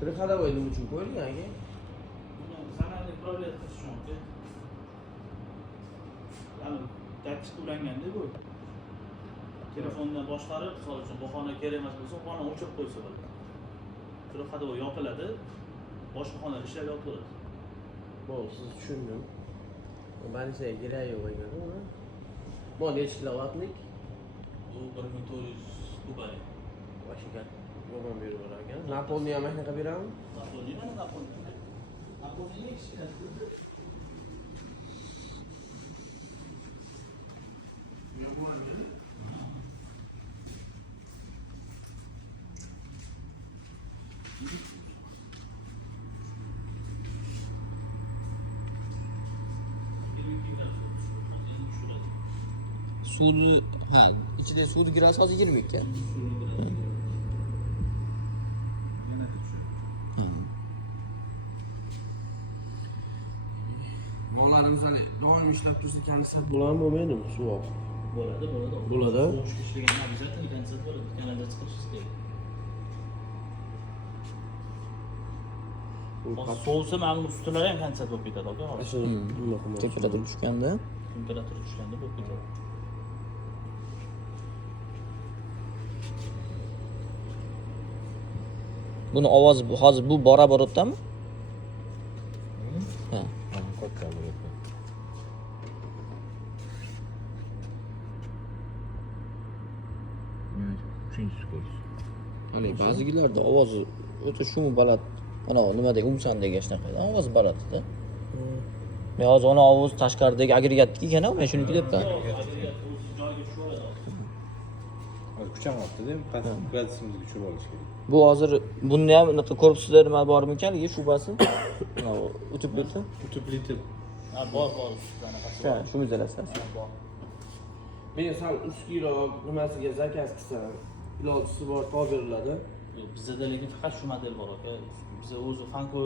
Kırık ходовой nima uchun qo'yilgan aka? Sanani upravлять qilish uchun aka. Ya'ni datchik ulanganda bu. Telefondan boshqarib, misol uchun bahona kerak emas bo'lsa, bahona o'chirib qo'ysa bo'ladi. Kırık ходовой yopiladi, boshqa xonada ishlab yopilaveradi. Bo'ldi, siz tushundim. Balisaga kerak yo'q ekan uni. Bu necha kilovatlik? Bu 1400 kubalik. Boshqa yomon berib olar ekan. Napolni ham qanaqa beramiz? Napoli mana Napoli. Napoli kichkina. Suvni, ha, ichida suvni girosi hozir 22 ga. Yo'llarimiz hali doim ishlab tursa kondensat bo'ladimi, bo'lmaydimi? Suv olib. Bo'ladi. Bo'ladi. Sovush ishlagan обязательно konsert bo'ladi. Kanalizatsiya qilish kerak. Sovsa ma'lum ustunlar ham konsert bo'lib ketadi, aka. Temperatura tushganda Temperatura tushganda bo'lib ketadi. buni ovozi hozir bu bora boryaptimi? Ha. Hani ba'zilarda ovozi o'ta shumi baland. Ana nimadagi umsandagi shunaqa ovoz balandda. Men hozir ona ovoz tashqaridagi agregatniki ekan, men shuni kutyapman. Kuchamoqda-da, past gradusimizni tushirib olish kerak. Bu hozir bunda ham unaqa korpusda nima bormikan, shubasi? Mana o'tib ketdi. Utuplitib. Ha, bor ustularni. Ha, shu masalasi. Bor. Men sal ustkiroq nimasiga zakaz qilsam, ilojisi bor, topib beriladi. Bizda lekin faqat shu model bor, aka. Biz o'zi fan